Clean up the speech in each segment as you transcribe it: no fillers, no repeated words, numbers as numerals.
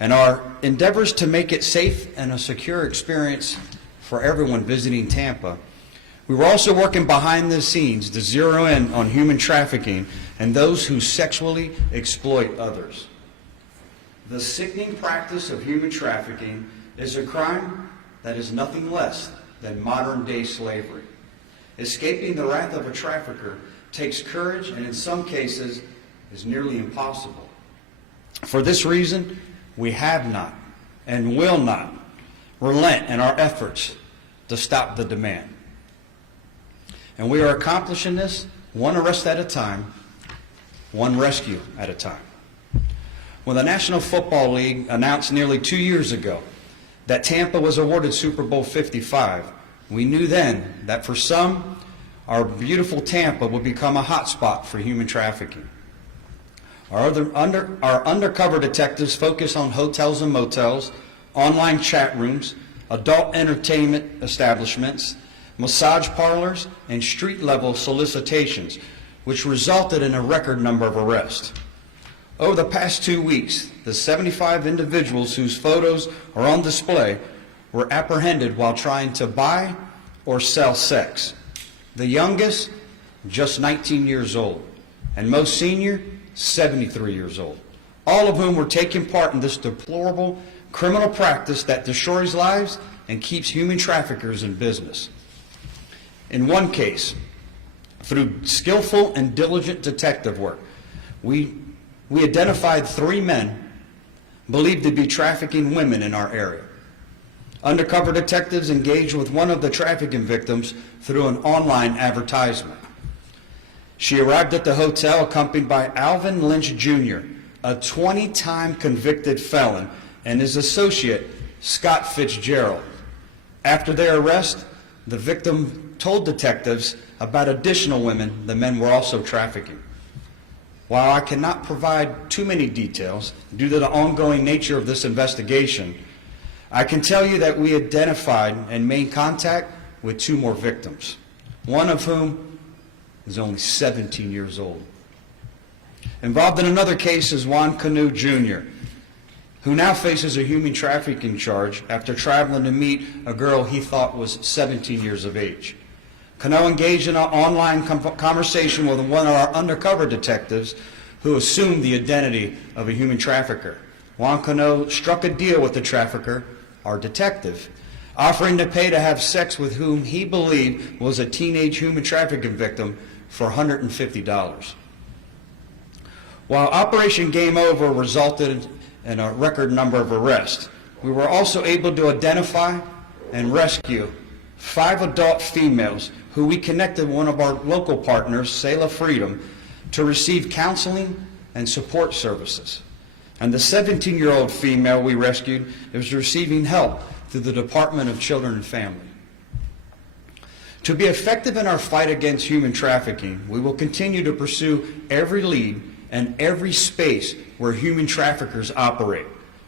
and our endeavors to make it safe and a secure experience for everyone visiting Tampa, we were also working behind the scenes to zero in on human trafficking and those who sexually exploit others. The sickening practice of human trafficking is a crime that is nothing less than modern-day slavery. Escaping the wrath of a trafficker takes courage and in some cases is nearly impossible. For this reason, we have not and will not relent in our efforts to stop the demand. And we are accomplishing this one arrest at a time, one rescue at a time. When the National Football League announced nearly 2 years ago that Tampa was awarded Super Bowl 55, we knew then that for some, our beautiful Tampa would become a hotspot for human trafficking. Our undercover detectives focus on hotels and motels, online chat rooms, adult entertainment establishments, massage parlors, and street-level solicitations, which resulted in a record number of arrests. Over the past 2 weeks, the 75 individuals whose photos are on display were apprehended while trying to buy or sell sex. The youngest, just 19 years old, and most senior, 73 years old, all of whom were taking part in this deplorable criminal practice that destroys lives and keeps human traffickers in business. In one case, through skillful and diligent detective work, we identified 3 men believed to be trafficking women in our area. Undercover detectives engaged with one of the trafficking victims through an online advertisement. She arrived at the hotel accompanied by Alvin Lynch Jr., a 20-time convicted felon, and his associate, Scott Fitzgerald. After their arrest, the victim told detectives about additional women the men were also trafficking. While I cannot provide too many details due to the ongoing nature of this investigation, I can tell you that we identified and made contact with 2 more victims, one of whom is only 17 years old. Involved in another case is Juan Cano Jr., who now faces a human trafficking charge after traveling to meet a girl he thought was 17 years of age. Cano engaged in an online conversation with one of our undercover detectives who assumed the identity of a human trafficker. Juan Cano struck a deal with the trafficker, our detective, offering to pay to have sex with whom he believed was a teenage human trafficking victim for $150. While Operation Game Over resulted in a record number of arrests, we were also able to identify and rescue 5 adult females who we connected with one of our local partners, Selah Freedom, to receive counseling and support services. And the 17-year-old female we rescued is receiving help through the Department of Children and Family. To be effective in our fight against human trafficking, we will continue to pursue every lead and every space where human traffickers operate.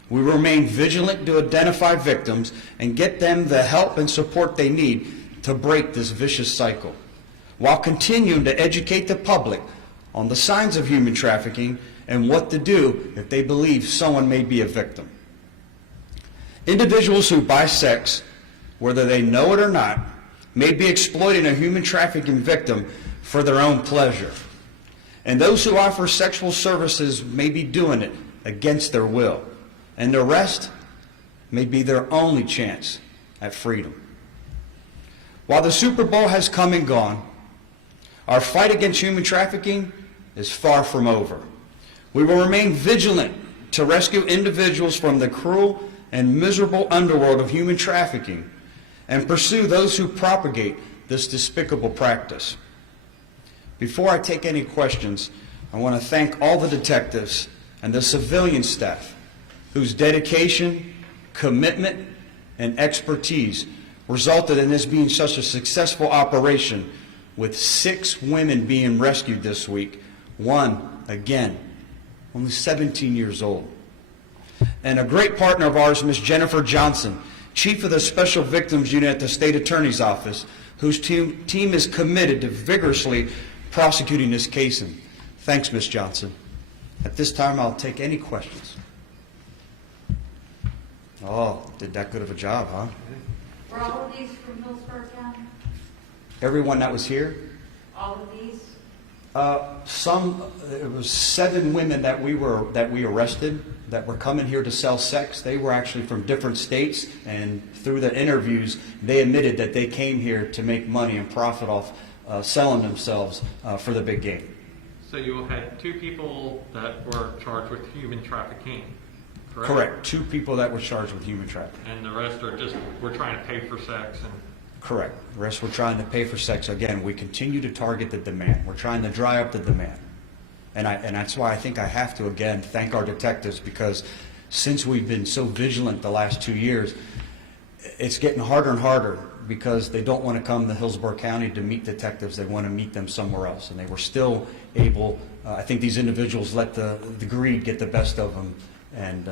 We remain vigilant to identify victims and get them the help and support they need to break this vicious cycle, while continuing to educate the public on the signs of human trafficking and what to do if they believe someone may be a victim. Individuals who buy sex, whether they know it or not, may be exploiting a human trafficking victim for their own pleasure. And those who offer sexual services may be doing it against their will. And the rest may be their only chance at freedom. While the Super Bowl has come and gone, our fight against human trafficking is far from over. We will remain vigilant to rescue individuals from the cruel and miserable underworld of human trafficking and pursue those who propagate this despicable practice. Before I take any questions, I want to thank all the detectives and the civilian staff whose dedication, commitment, and expertise resulted in this being such a successful operation, with 6 women being rescued this week, one, again, only 17 years old. And a great partner of ours, Ms. Jennifer Johnson, Chief of the Special Victims Unit at the State Attorney's Office, whose team is committed to vigorously prosecuting this case. And thanks, Ms. Johnson. At this time, I'll take any questions. Oh, did that good of a job, huh? Were all of these from Hillsborough County? Everyone that was here? All of these? It was 7 women that we arrested that were coming here to sell sex. They were actually from different states, and through the interviews, they admitted that they came here to make money and profit off selling themselves for the big game. So you had 2 people that were charged with human trafficking, correct? Correct. 2 people that were charged with human trafficking. And the rest are just, we're trying to pay for sex and... Correct. The rest we're trying to pay for sex. Again, we continue to target the demand. We're trying to dry up the demand. And that's why I think I have to, again, thank our detectives, because since we've been so vigilant the last 2 years, it's getting harder and harder because they don't want to come to Hillsborough County to meet detectives. They want to meet them somewhere else. And they were still able, I think these individuals let the greed get the best of them, and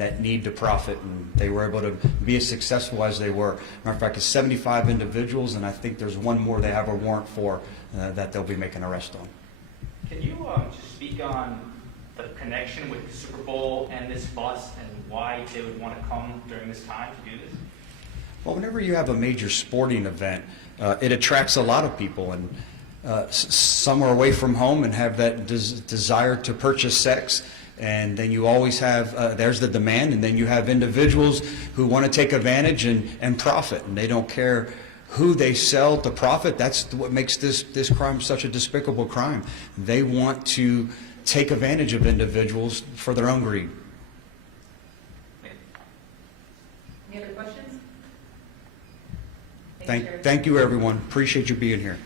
that need to profit, and they were able to be as successful as they were. Matter of fact, it's 75 individuals, and I think there's 1 more they have a warrant for that they'll be making an arrest on. Can you just speak on the connection with the Super Bowl and this bus, and why they would want to come during this time to do this? Well, whenever you have a major sporting event, it attracts a lot of people, and some are away from home and have that desire to purchase sex. And then you always have, there's the demand, and then you have individuals who want to take advantage and profit, and they don't care who they sell to profit. That's what makes this crime such a despicable crime. They want to take advantage of individuals for their own greed. Any other questions? Thank you, everyone. Appreciate you being here.